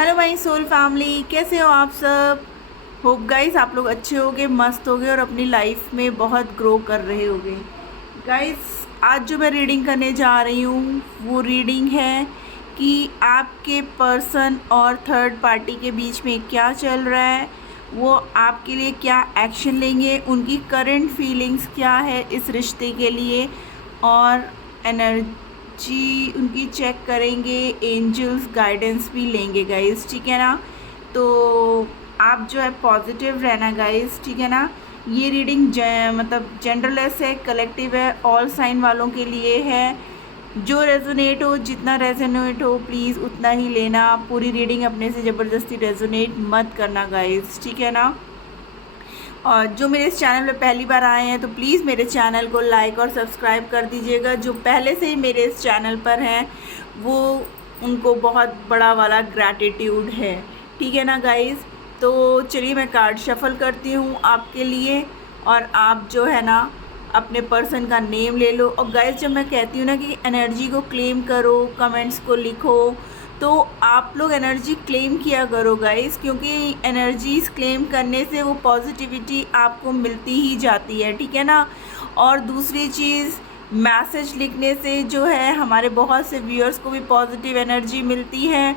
Hello my soul family, कैसे हो आप सब। होप गाइस आप लोग अच्छे होगे, मस्त होगे और अपनी लाइफ में बहुत ग्रो कर रहे होगे। गाइस आज जो मैं रीडिंग करने जा रही हूँ वो रीडिंग है कि आपके पर्सन और थर्ड पार्टी के बीच में क्या चल रहा है, वो आपके लिए क्या एक्शन लेंगे, उनकी करंट फीलिंग्स क्या है इस रिश्ते के लिए, और एनर्जी उनकी चेक करेंगे, एंजल्स गाइडेंस भी लेंगे गाइस, ठीक है ना। तो आप जो है पॉजिटिव रहना गाइस, ठीक है ना। ये रीडिंग मतलब जनरलेस है, कलेक्टिव है, ऑल साइन वालों के लिए है। जो रेजोनेट हो, जितना रेजोनेट हो प्लीज़ उतना ही लेना। पूरी रीडिंग अपने से ज़बरदस्ती रेजोनेट मत करना गाइस, ठीक है ना। और जो मेरे इस चैनल पे पहली बार आए हैं तो प्लीज़ मेरे चैनल को लाइक और सब्सक्राइब कर दीजिएगा। जो पहले से ही मेरे इस चैनल पर हैं वो उनको बहुत बड़ा वाला ग्रैटिट्यूड है, ठीक है ना गाइज़। तो चलिए मैं कार्ड शफल करती हूँ आपके लिए, और आप जो है ना अपने पर्सन का नेम ले लो। और गाइस जब मैं कहती हूँ ना कि एनर्जी को क्लेम करो, कमेंट्स को लिखो, तो आप लोग एनर्जी क्लेम किया करो गाइस, क्योंकि एनर्जीज क्लेम करने से वो पॉजिटिविटी आपको मिलती ही जाती है, ठीक है ना। और दूसरी चीज़, मैसेज लिखने से जो है हमारे बहुत से व्यूअर्स को भी पॉजिटिव एनर्जी मिलती है,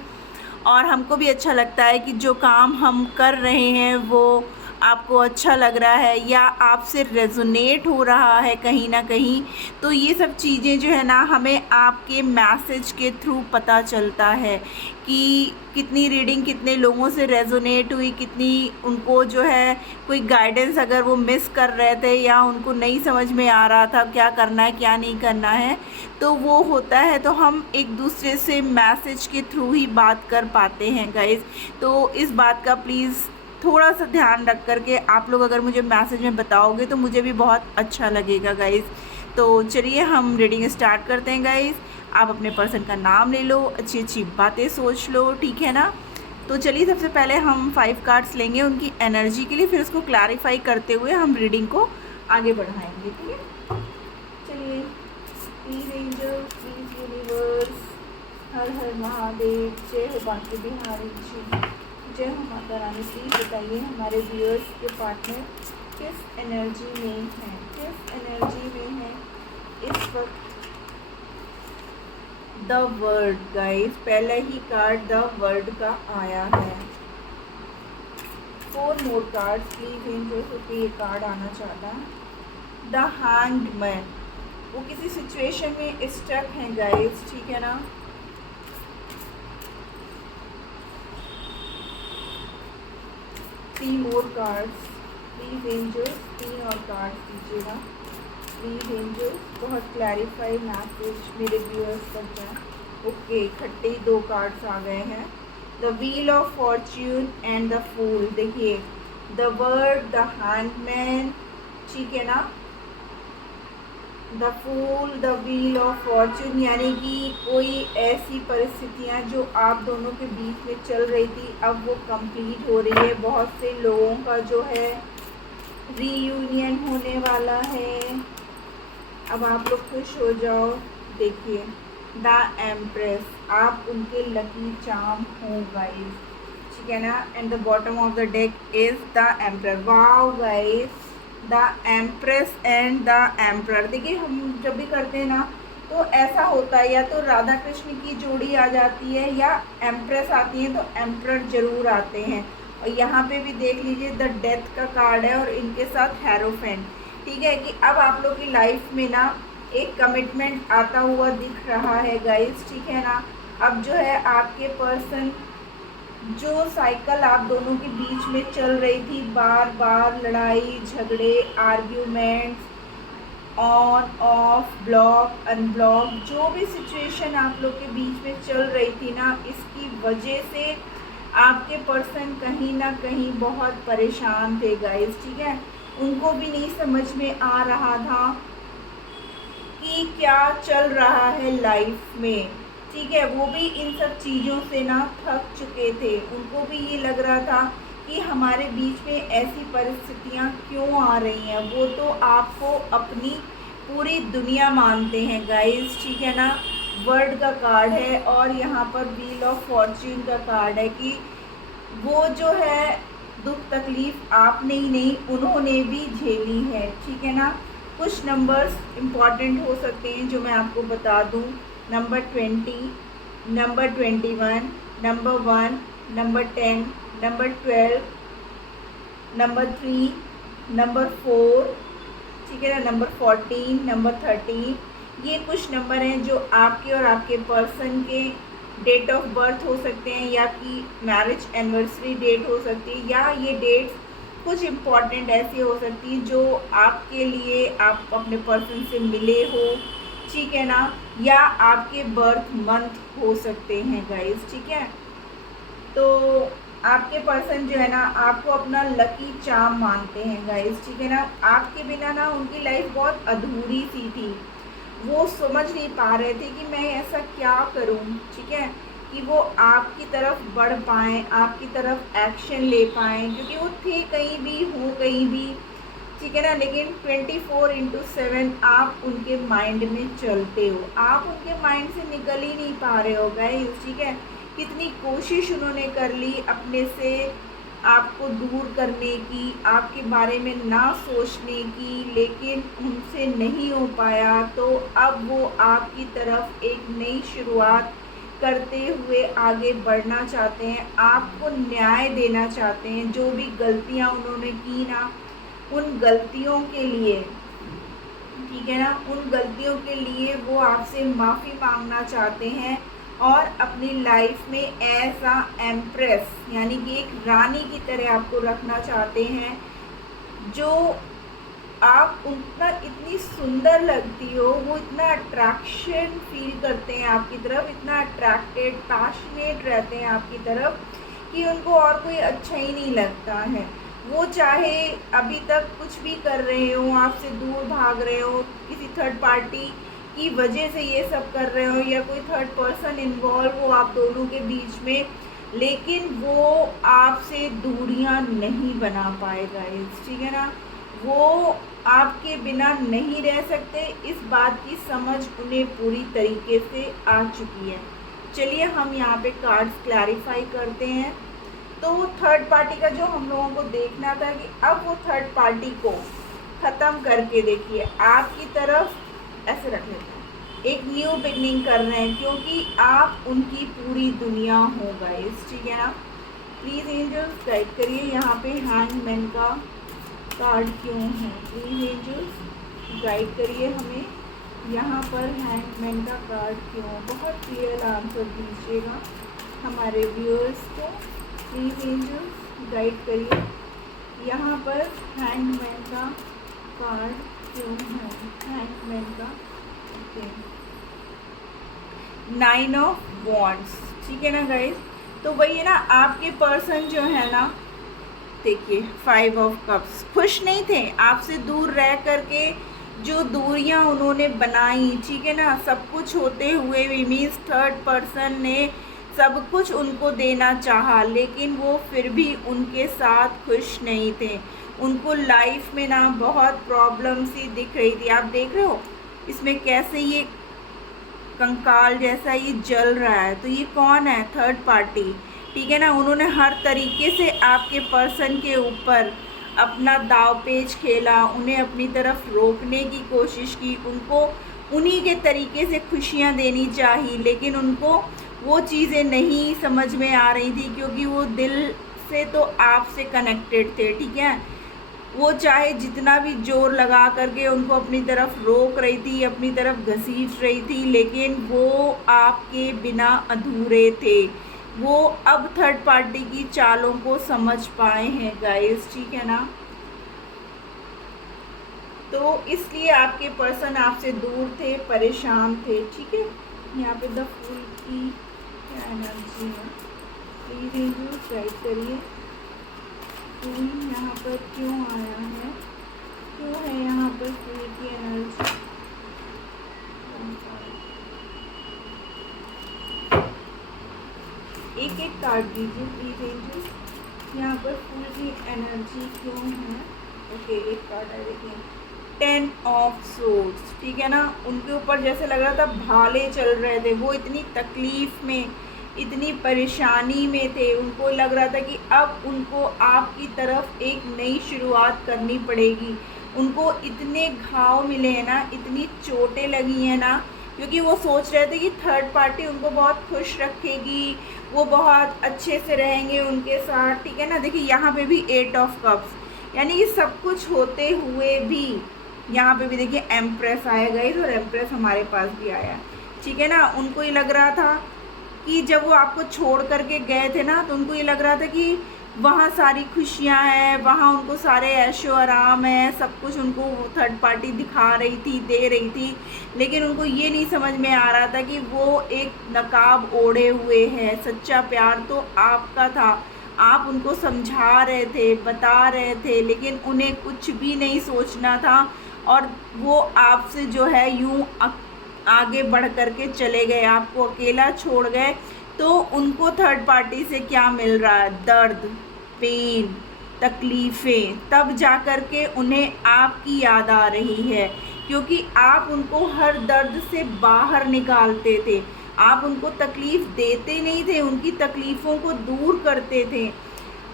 और हमको भी अच्छा लगता है कि जो काम हम कर रहे हैं वो आपको अच्छा लग रहा है या आपसे रेजोनेट हो रहा है कहीं ना कहीं। तो ये सब चीज़ें जो है ना हमें आपके मैसेज के थ्रू पता चलता है कि कितनी रीडिंग कितने लोगों से रेजोनेट हुई, कितनी उनको जो है कोई गाइडेंस अगर वो मिस कर रहे थे या उनको नहीं समझ में आ रहा था क्या करना है क्या नहीं करना है, तो वो होता है। तो हम एक दूसरे से मैसेज के थ्रू ही बात कर पाते हैं गाइस। तो इस बात का प्लीज़ थोड़ा सा ध्यान रख करके आप लोग अगर मुझे मैसेज में बताओगे तो मुझे भी बहुत अच्छा लगेगा गाइस। तो चलिए हम रीडिंग स्टार्ट करते हैं गाइस। आप अपने पर्सन का नाम ले लो, अच्छी अच्छी बातें सोच लो, ठीक है ना। तो चलिए सबसे पहले हम 5 कार्ड्स लेंगे उनकी एनर्जी के लिए, फिर उसको क्लैरिफाई करते हुए हम रीडिंग को आगे बढ़ाएंगे, ठीक है। चलिए, प्लीज़ एंजल, प्लीज़ यूनिवर्स, हर हर महादेव, जय हो बांके बिहारी जी, जय हो माता रानी। प्लीज़ बताइए हमारे व्यूअर्स के पार्टनर किस एनर्जी में हैं, किस एनर्जी में हैं इस वक्त। द वर्ड गाइस, पहला ही कार्ड द वर्ड का आया है। 4 मोर कार्ड्स प्लीज एंजल, क्योंकि ये कार्ड आना चाहता है। द हैंग्ड मैन, वो किसी सिचुएशन में स्टक हैं गाइस, ठीक है ना। Three more cards please angel, 3 और कार्ड्स दीजिएगा प्लीज एंजल। बहुत क्लैरिफाई मैसेज मेरे व्यूअर्स तक जाए। ओके, इकट्ठे ही 2 कार्ड्स आ गए हैं। The wheel of fortune and the fool. देखिए द वर्ड, द हैंडमैन, ठीक है ना, the fool, the wheel of fortune, यानी कि कोई ऐसी परिस्थितियां जो आप दोनों के बीच में चल रही थी अब वो कंप्लीट हो रही है। बहुत से लोगों का जो है रीयूनियन होने वाला है, अब आप लोग खुश हो जाओ। देखिए द एम्प्रेस, आप उनके लकी चार्म हो गाइस, ठीक है ना। And the bottom of the deck is the emperor. Wow guys, the empress and the emperor. देखिए हम जब भी करते हैं ना तो ऐसा होता है, या तो राधा कृष्ण की जोड़ी आ जाती है या एम्प्रेस आती है, तो एम्प्रर जरूर आते हैं। और यहाँ पे भी देख लीजिए द डेथ का कार्ड है और इनके साथ हेरोफेंट, ठीक है। कि अब आप लोग की लाइफ में ना एक कमिटमेंट आता हुआ दिख रहा है गाइस, ठीक है ना। अब जो है आपके पर्सन, जो साइकिल आप दोनों के बीच में चल रही थी, बार बार लड़ाई झगड़े, arguments, on off, block unblock, जो भी सिचुएशन आप लोग के बीच में चल रही थी ना, इसकी वजह से आपके पर्सन कहीं ना कहीं बहुत परेशान थे गाइस, ठीक है। उनको भी नहीं समझ में आ रहा था कि क्या चल रहा है लाइफ में, ठीक है। वो भी इन सब चीज़ों से ना थक चुके थे। उनको भी ये लग रहा था कि हमारे बीच में ऐसी परिस्थितियाँ क्यों आ रही हैं। वो तो आपको अपनी पूरी दुनिया मानते हैं गाइस, ठीक है ना। वर्ड का कार्ड है और यहाँ पर व्हील ऑफ फॉर्च्यून का कार्ड है कि वो जो है दुख तकलीफ आपने ही नहीं उन्होंने भी झेली है, ठीक है ना। कुछ नंबर्स इम्पॉर्टेंट हो सकते हैं जो मैं आपको बता दूं। Number 20, number 21, number 1, number 10, number 12, number 3, number 4, ठीक है ना, नंबर 14, नंबर 13। ये कुछ नंबर हैं जो आपके और आपके पर्सन के डेट ऑफ बर्थ हो सकते हैं या आपकी मैरिज एनिवर्सरी डेट हो सकती है, या ये डेट्स कुछ इम्पॉर्टेंट ऐसी हो सकती है जो आपके लिए आप अपने पर्सन से मिले हो, ठीक है ना, या आपके बर्थ मंथ हो सकते हैं गाइस, ठीक है। तो आपके पर्सन जो है ना आपको अपना लकी चार्म मानते हैं गाइस, ठीक है ना। आपके बिना ना उनकी लाइफ बहुत अधूरी सी थी, वो समझ नहीं पा रहे थे कि मैं ऐसा क्या करूं, ठीक है, कि वो आपकी तरफ बढ़ पाएँ, आपकी तरफ एक्शन ले पाएँ, क्योंकि वो थे कहीं भी हो कहीं भी, ठीक है ना। लेकिन 24/7 आप उनके माइंड में चलते हो, आप उनके माइंड से निकल ही नहीं पा रहे हो गाइस, ठीक है। कितनी कोशिश उन्होंने कर ली अपने से आपको दूर करने की, आपके बारे में ना सोचने की, लेकिन उनसे नहीं हो पाया। तो अब वो आपकी तरफ एक नई शुरुआत करते हुए आगे बढ़ना चाहते हैं, आपको न्याय देना चाहते हैं। जो भी गलतियां उन्होंने की ना उन गलतियों के लिए, ठीक है ना, उन गलतियों के लिए वो आपसे माफ़ी मांगना चाहते हैं और अपनी लाइफ में एज आ एम्प्रेस यानी कि एक रानी की तरह आपको रखना चाहते हैं। जो आप उतना इतनी सुंदर लगती हो, वो इतना अट्रैक्शन फील करते हैं आपकी तरफ, इतना अट्रैक्टेड पैशनेट रहते हैं आपकी तरफ कि उनको और कोई अच्छा ही नहीं लगता है। वो चाहे अभी तक कुछ भी कर रहे हो, आपसे दूर भाग रहे हो, किसी थर्ड पार्टी की वजह से ये सब कर रहे हो, या कोई थर्ड पर्सन इन्वॉल्व हो आप दोनों के बीच में, लेकिन वो आपसे दूरियां नहीं बना पाएगा, ठीक है ना। वो आपके बिना नहीं रह सकते, इस बात की समझ उन्हें पूरी तरीके से आ चुकी है। चलिए हम यहाँ पे कार्ड्स क्लैरिफाई करते हैं। तो वो थर्ड पार्टी का जो हम लोगों को देखना था कि अब वो थर्ड पार्टी को ख़त्म करके देखिए आपकी तरफ, ऐसे रख लेते हैं, एक न्यू बिगनिंग कर रहे हैं, क्योंकि आप उनकी पूरी दुनिया हो गाइस, ठीक है ना। प्लीज़ एंजल्स गाइड करिए यहाँ पे हैंगमैन का कार्ड क्यों है, प्लीज़ एंजल्स गाइड करिए हमें यहाँ पर हैंगमैन का कार्ड क्यों। बहुत क्लियर आंसर दीजिएगा हमारे व्यूअर्स को, प्लीज़ एंजल्स गाइड करिए यहाँ पर हैंगमैन का कार्ड क्यों है, हैंगमैन का। ओके, 9 ऑफ वॉन्ड्स, ठीक है ना गाइस। तो वही है ना, आपके पर्सन जो है ना, देखिए 5 ऑफ कप्स, खुश नहीं थे आपसे दूर रह करके, जो दूरियां उन्होंने बनाई, ठीक है ना, सब कुछ होते हुए भी, मीन्स थर्ड पर्सन ने सब कुछ उनको देना चाहा, लेकिन वो फिर भी उनके साथ खुश नहीं थे। उनको लाइफ में ना बहुत प्रॉब्लम सी दिख रही थी। आप देख रहे हो इसमें कैसे ये कंकाल जैसा ये जल रहा है, तो ये कौन है, थर्ड पार्टी, ठीक है ना। उन्होंने हर तरीके से आपके पर्सन के ऊपर अपना दाव पेच खेला, उन्हें अपनी तरफ रोकने की कोशिश की, उनको उन्हीं के तरीके से खुशियां देनी चाहिए, लेकिन उनको वो चीज़ें नहीं समझ में आ रही थी, क्योंकि वो दिल से तो आपसे कनेक्टेड थे, ठीक है। वो चाहे जितना भी जोर लगा करके उनको अपनी तरफ रोक रही थी, अपनी तरफ घसीट रही थी, लेकिन वो आपके बिना अधूरे थे। वो अब थर्ड पार्टी की चालों को समझ पाए हैं गाइस, ठीक है ना। तो इसलिए आपके पर्सन आपसे दूर थे, परेशान थे, ठीक है। यहाँ पे द फूल की क्या एनर्जी है, प्लीज एंजल्स गाइड करिए। फूल यहाँ पर क्यों आया है, क्यों है यहाँ पर फूल की एनर्जी। एक एक कार्ड दीजिए प्लीज एंजल्स, यहाँ पर फूल की एनर्जी क्यों है। ओके, एक कार्ड है, देखिए 10 ऑफ सोर्ड्स, ठीक है ना। उनके ऊपर जैसे लग रहा था भाले चल रहे थे, वो इतनी तकलीफ़ में, इतनी परेशानी में थे, उनको लग रहा था कि अब उनको आपकी तरफ एक नई शुरुआत करनी पड़ेगी। उनको इतने घाव मिले हैं ना, इतनी चोटें लगी हैं ना, क्योंकि वो सोच रहे थे कि थर्ड पार्टी उनको बहुत खुश रखेगी, वो बहुत अच्छे से रहेंगे उनके साथ, ठीक है ना। देखिए यहाँ पे भी 8 ऑफ कप्स, यानी कि सब कुछ होते हुए भी यहाँ पे भी देखिए एम्प्रेस आया गाइस, और एम्प्रेस हमारे पास भी आया, ठीक है ना। उनको ये लग रहा था कि जब वो आपको छोड़ करके गए थे ना, तो उनको ये लग रहा था कि वहाँ सारी खुशियाँ हैं, वहाँ उनको सारे ऐशो आराम है, सब कुछ उनको थर्ड पार्टी दिखा रही थी, दे रही थी, लेकिन उनको ये नहीं समझ में आ रहा था कि वो एक नकाब ओढ़े हुए है। सच्चा प्यार तो आपका था, आप उनको समझा रहे थे, बता रहे थे, लेकिन उन्हें कुछ भी नहीं सोचना था, और वो आपसे जो है यूँ आगे बढ़ कर के चले गए, आपको अकेला छोड़ गए। तो उनको थर्ड पार्टी से क्या मिल रहा है? दर्द, पेन, तकलीफ़ें, तब जा कर के उन्हें आपकी याद आ रही है, क्योंकि आप उनको हर दर्द से बाहर निकालते थे, आप उनको तकलीफ़ देते नहीं थे, उनकी तकलीफ़ों को दूर करते थे,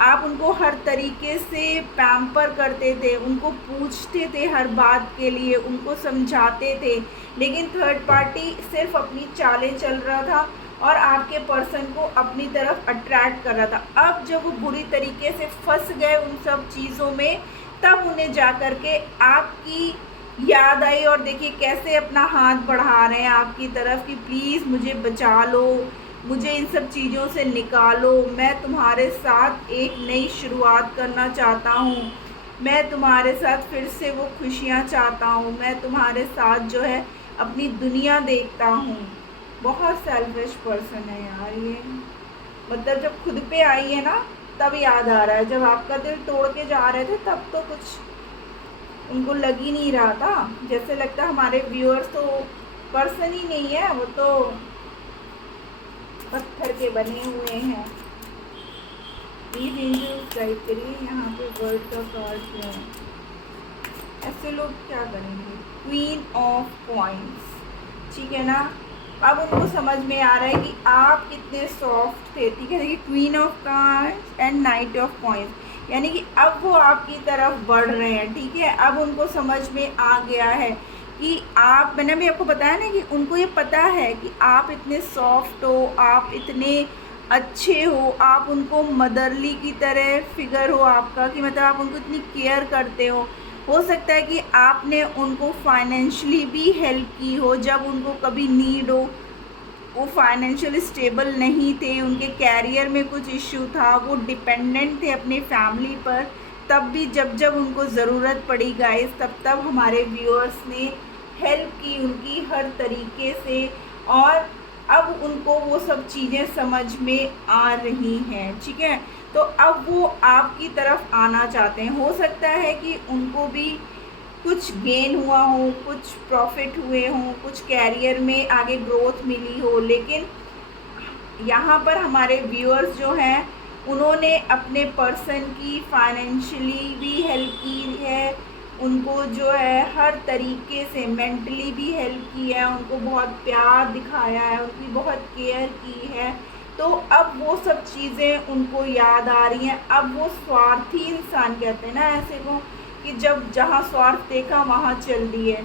आप उनको हर तरीके से पैम्पर करते थे, उनको पूछते थे हर बात के लिए, उनको समझाते थे, लेकिन थर्ड पार्टी सिर्फ अपनी चालें चल रहा था और आपके पर्सन को अपनी तरफ अट्रैक्ट कर रहा था। अब जब वो बुरी तरीके से फंस गए उन सब चीज़ों में, तब उन्हें जा कर के आपकी याद आई, और देखिए कैसे अपना हाथ बढ़ा रहे हैं आपकी तरफ कि प्लीज़ मुझे बचा लो, मुझे इन सब चीज़ों से निकालो, मैं तुम्हारे साथ एक नई शुरुआत करना चाहता हूँ, मैं तुम्हारे साथ फिर से वो खुशियाँ चाहता हूँ, मैं तुम्हारे साथ जो है अपनी दुनिया देखता हूँ। बहुत सेल्फिश पर्सन है यार ये, मतलब जब खुद पे आई है ना तब याद आ रहा है, जब आपका दिल तोड़ के जा रहे थे तब तो कुछ उनको लग ही नहीं रहा था। जैसे लगता है हमारे व्यूअर्स तो पर्सन ही नहीं है, वो तो पत्थर के बने हुए हैं। प्लीज एंजल्स गाइड करिए, यहाँ पे वर्ड का कार्ड है, ऐसे लोग क्या करेंगे? क्वीन ऑफ कॉइन्स, ठीक है ना। अब उनको समझ में आ रहा है कि आप कितने सॉफ्ट थे, ठीक है। देखिए queen of cards and knight of coins, यानी कि अब वो आपकी तरफ बढ़ रहे हैं, ठीक है। अब उनको समझ में आ गया है कि आप, मैंने भी आपको बताया ना कि उनको ये पता है कि आप इतने सॉफ्ट हो, आप इतने अच्छे हो, आप उनको मदरली की तरह फिगर हो आपका, कि मतलब आप उनको इतनी केयर करते हो सकता है कि आपने उनको फाइनेंशियली भी हेल्प की हो जब उनको कभी नीड हो, वो फाइनेंशियल स्टेबल नहीं थे, उनके कैरियर में कुछ इश्यू था, वो डिपेंडेंट थे अपनी फैमिली पर, तब भी जब जब उनको ज़रूरत पड़ी गाइस, तब हमारे व्यूअर्स ने हेल्प की उनकी हर तरीके से, और अब उनको वो सब चीज़ें समझ में आ रही हैं, ठीक है। तो अब वो आपकी तरफ आना चाहते हैं। हो सकता है कि उनको भी कुछ गेन हुआ हो, कुछ प्रॉफिट हुए हों, कुछ कैरियर में आगे ग्रोथ मिली हो, लेकिन यहाँ पर हमारे व्यूअर्स जो हैं उन्होंने अपने पर्सन की फाइनेंशियली भी हेल्प की है, उनको जो है हर तरीके से मेंटली भी हेल्प की है, उनको बहुत प्यार दिखाया है, उनकी बहुत केयर की है। तो अब वो सब चीज़ें उनको याद आ रही हैं। अब वो स्वार्थी इंसान, कहते हैं ना ऐसे को, कि जब जहाँ स्वार्थ देखा वहाँ चल दिए,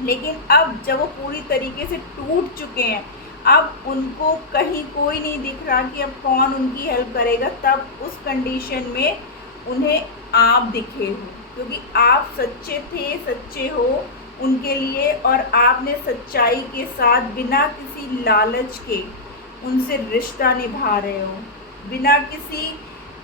लेकिन अब जब वो पूरी तरीके से टूट चुके हैं, अब उनको कहीं कोई नहीं दिख रहा कि अब कौन उनकी हेल्प करेगा, तब उस कंडीशन में उन्हें आप दिखे हो, क्योंकि आप सच्चे थे, सच्चे हो उनके लिए, और आपने सच्चाई के साथ बिना किसी लालच के उनसे रिश्ता निभा रहे हो, बिना किसी,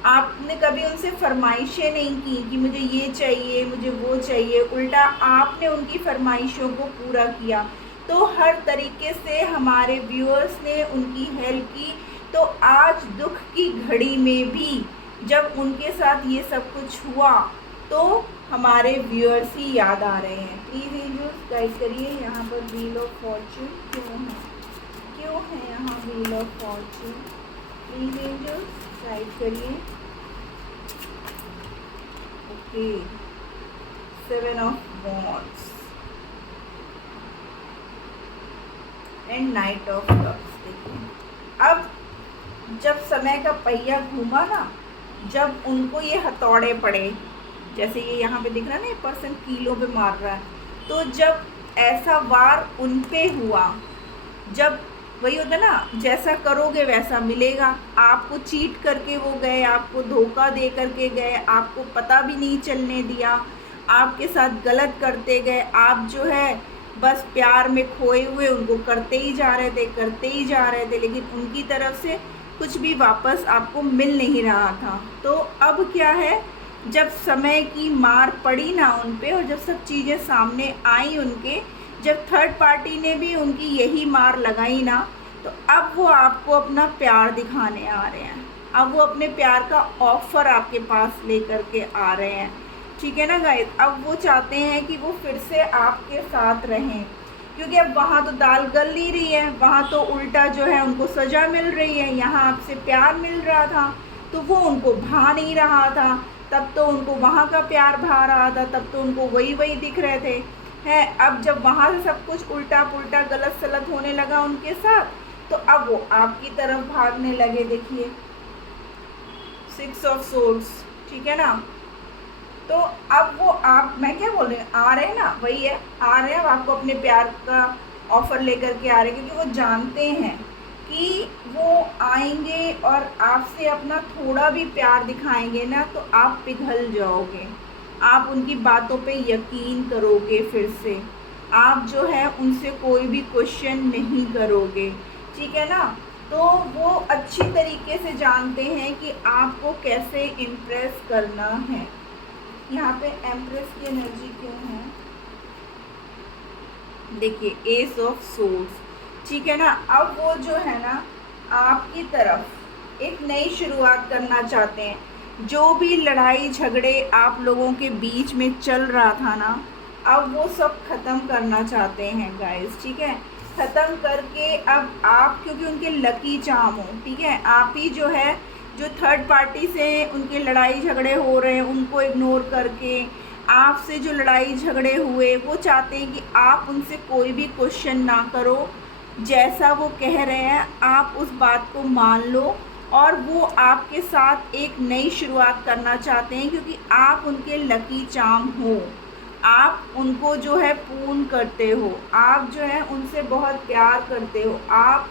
आपने कभी उनसे फरमाइशें नहीं की कि मुझे ये चाहिए, मुझे वो चाहिए, उल्टा आपने उनकी फरमाइशों को पूरा किया। तो हर तरीके से हमारे व्यूअर्स ने उनकी हेल्प की। तो आज दुख की घड़ी में भी जब उनके साथ ये सब कुछ हुआ, तो हमारे व्यूअर्स ही याद आ रहे हैं। प्लीज़ एंजल्स गाइड करिए, यहाँ पर व्हील ऑफ फॉर्चून क्यों है यहाँ wheel of fortune? Please angels guide करिए। Okay, 7 of wands and knight of cups. देखिए अब जब समय का पहिया घूमा ना, जब उनको ये हथौड़े पड़े, जैसे ये यहाँ पे दिख रहा है ना, ये पर्सन कीलों पे मार रहा है, तो जब ऐसा वार उन पे हुआ, जब वही होता है ना, जैसा करोगे वैसा मिलेगा। आपको चीट करके वो गए, आपको धोखा दे करके गए, आपको पता भी नहीं चलने दिया, आपके साथ गलत करते गए, आप जो है बस प्यार में खोए हुए उनको करते ही जा रहे थे, करते ही जा रहे थे, लेकिन उनकी तरफ से कुछ भी वापस आपको मिल नहीं रहा था। तो अब क्या है, जब समय की मार पड़ी ना उन पे, और जब सब चीज़ें सामने आई उनके, जब थर्ड पार्टी ने भी उनकी यही मार लगाई ना, तो अब वो आपको अपना प्यार दिखाने आ रहे हैं। अब वो अपने प्यार का ऑफ़र आपके पास लेकर के आ रहे हैं, ठीक है ना गाइस। अब वो चाहते हैं कि वो फिर से आपके साथ रहें, क्योंकि अब वहाँ तो दाल गल नहीं रही है, वहाँ तो उल्टा जो है उनको सज़ा मिल रही है। यहाँ आपसे प्यार मिल रहा था तो वो उनको भा नहीं रहा था, तब तो उनको वहाँ का प्यार भा रहा था, तब तो उनको वही वही दिख रहे थे हैं। अब जब वहाँ से सब कुछ उल्टा पुल्टा गलत सलत होने लगा उनके साथ, तो अब वो आपकी तरफ भागने लगे। देखिए 6 ऑफ सोर्ड्स, ठीक है ना। तो अब वो आप, मैं क्या बोल रही हूँ, आ रहे हैं ना, वही है, आ रहे हैं, अब आपको अपने प्यार का ऑफ़र लेकर के आ रहे हैं, क्योंकि वो जानते हैं कि वो आएंगे और आपसे अपना थोड़ा भी प्यार दिखाएंगे ना, तो आप पिघल जाओगे, आप उनकी बातों पे यकीन करोगे, फिर से आप जो है उनसे कोई भी क्वेश्चन नहीं करोगे, ठीक है ना। तो वो अच्छी तरीके से जानते हैं कि आपको कैसे इम्प्रेस करना है। यहाँ पे एम्प्रेस की एनर्जी क्यों है, देखिए एस ऑफ सोर्ड्स, ठीक है ना। अब वो जो है ना आपकी तरफ एक नई शुरुआत करना चाहते हैं। जो भी लड़ाई झगड़े आप लोगों के बीच में चल रहा था ना, अब वो सब ख़त्म करना चाहते हैं गाइस, ठीक है। ख़त्म करके अब आप, क्योंकि उनके लकी चार्म हो, ठीक है, आप ही जो है, जो थर्ड पार्टी से उनके लड़ाई झगड़े हो रहे हैं उनको इग्नोर करके, आपसे जो लड़ाई झगड़े हुए, वो चाहते हैं कि आप उनसे कोई भी क्वेश्चन ना करो, जैसा वो कह रहे हैं आप उस बात को मान लो, और वो आपके साथ एक नई शुरुआत करना चाहते हैं, क्योंकि आप उनके लकी चार्म हो, आप उनको जो है पूर्ण करते हो, आप जो है उनसे बहुत प्यार करते हो, आप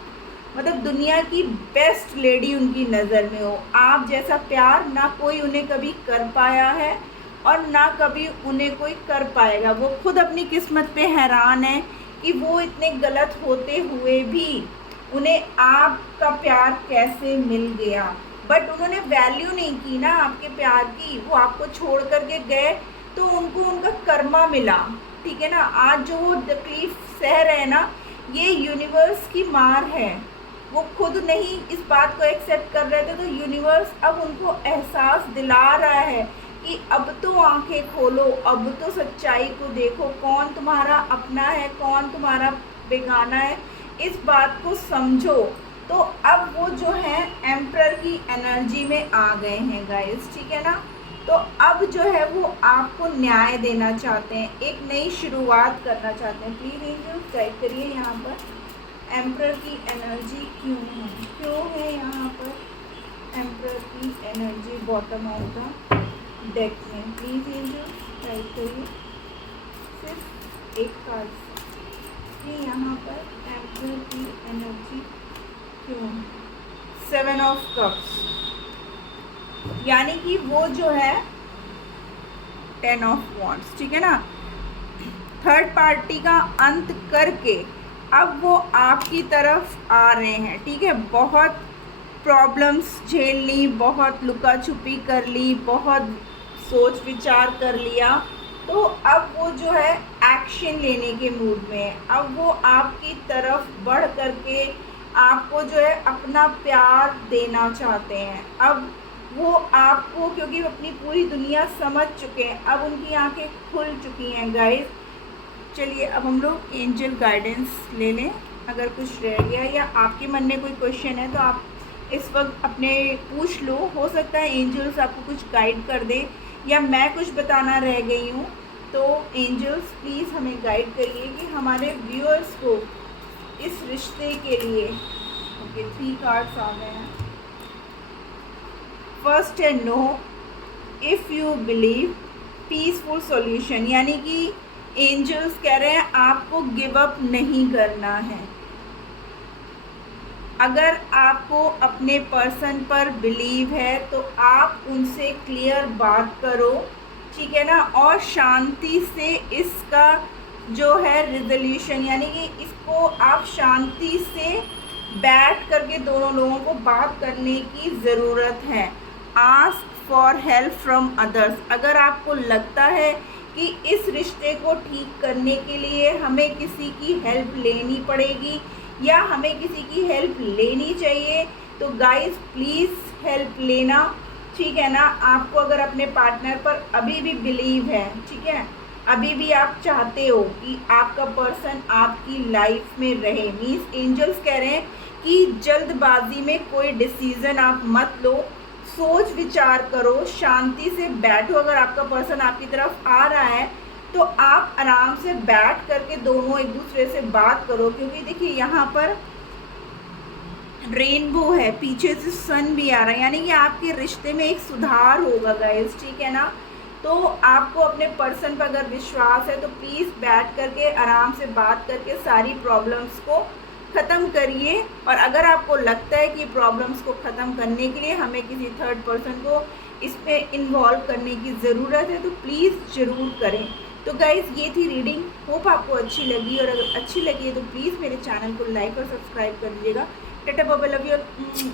मतलब दुनिया की बेस्ट लेडी उनकी नज़र में हो। आप जैसा प्यार ना कोई उन्हें कभी कर पाया है और ना कभी उन्हें कोई कर पाएगा। वो खुद अपनी किस्मत पे हैरान है कि वो इतने गलत होते हुए भी उन्हें आपका प्यार कैसे मिल गया, बट उन्होंने वैल्यू नहीं की ना आपके प्यार की। वो आपको छोड़ करके गए तो उनको उनका कर्मा मिला, ठीक है ना। आज जो वो तकलीफ़ सह रहे हैं ना, ये यूनिवर्स की मार है। वो खुद नहीं इस बात को एक्सेप्ट कर रहे थे, तो यूनिवर्स अब उनको एहसास दिला रहा है कि अब तो आंखें खोलो, अब तो सच्चाई को देखो, कौन तुम्हारा अपना है, कौन तुम्हारा बेगाना है, इस बात को समझो। तो अब वो जो है एम्परर की एनर्जी में आ गए हैं गाइस, ठीक है ना। तो अब जो है वो आपको न्याय देना चाहते हैं, एक नई शुरुआत करना चाहते हैं। प्लीज़ एंजल गाइड करिए यहाँ पर एम्परर की एनर्जी क्यों है यहाँ पर एम्परर की energy bottom of the deck में। प्लीज़ एंजल गाइड करिए सिर्फ एक कार्ड कि यहाँ पर एम्परर की एनर्जी क्यों है। 7 ऑफ कप्स, यानी कि वो जो है 10 ऑफ वॉन्ड्स, ठीक है ना। थर्ड पार्टी का अंत करके अब वो आपकी तरफ आ रहे हैं, ठीक है। बहुत प्रॉब्लम्स झेल ली, बहुत लुका छुपी कर ली, बहुत सोच विचार कर लिया, तो अब वो जो है एक्शन लेने के मूड में है। अब वो आपकी तरफ बढ़ करके आपको जो है अपना प्यार देना चाहते हैं। अब वो आपको, क्योंकि अपनी पूरी दुनिया समझ चुके हैं, अब उनकी आंखें खुल चुकी हैं गाइस। चलिए अब हम लोग एंजल गाइडेंस ले लें। अगर कुछ रह गया या आपके मन में कोई क्वेश्चन है तो आप इस वक्त अपने पूछ लो, हो सकता है एंजल्स आपको कुछ गाइड कर दे, या मैं कुछ बताना रह गई हूँ तो एंजल्स प्लीज़ हमें गाइड करिए कि हमारे व्यूअर्स को इस रिश्ते के लिए। ओके 3 कार्ड्स आ गए हैं। फर्स्ट है no, if you believe, peaceful solution, यानी कि एंजल्स कह रहे हैं आपको गिव अप नहीं करना है। अगर आपको अपने पर्सन पर बिलीव है तो आप उनसे क्लियर बात करो, ठीक है ना, और शांति से इसका जो है रिजोल्यूशन, यानी कि इसको आप शांति से बैठ करके दोनों लोगों को बात करने की ज़रूरत है। Ask for help from others, अगर आपको लगता है कि इस रिश्ते को ठीक करने के लिए हमें किसी की हेल्प लेनी पड़ेगी या हमें किसी की हेल्प लेनी चाहिए, तो गाइस प्लीज़ हेल्प लेना, ठीक है ना। आपको अगर अपने पार्टनर पर अभी भी बिलीव है, ठीक है, अभी भी आप चाहते हो कि आपका पर्सन आपकी लाइफ में रहे, मीन्स एंजल्स कह रहे हैं कि जल्दबाजी में कोई डिसीज़न आप मत लो, सोच विचार करो, शांति से बैठो। अगर आपका पर्सन आपकी तरफ आ रहा है तो आप आराम से बैठ करके दोनों एक दूसरे से बात करो, क्योंकि देखिए यहाँ पर रेनबो है, पीछे से सन भी आ रहा है, यानी कि आपके रिश्ते में एक सुधार होगा गाइस, ठीक है ना। तो आपको अपने पर्सन पर अगर विश्वास है तो प्लीज़ बैठ करके आराम से बात करके सारी प्रॉब्लम्स को ख़त्म करिए। और अगर आपको लगता है कि प्रॉब्लम्स को ख़त्म करने के लिए हमें किसी थर्ड पर्सन को इसमें इन्वॉल्व करने की ज़रूरत है तो प्लीज़ ज़रूर करें। तो गाइज़ ये थी रीडिंग, होप आपको अच्छी लगी, और अगर अच्छी लगी है तो प्लीज़ मेरे चैनल को लाइक और सब्सक्राइब कर दीजिएगा। Tata bye bye, love you.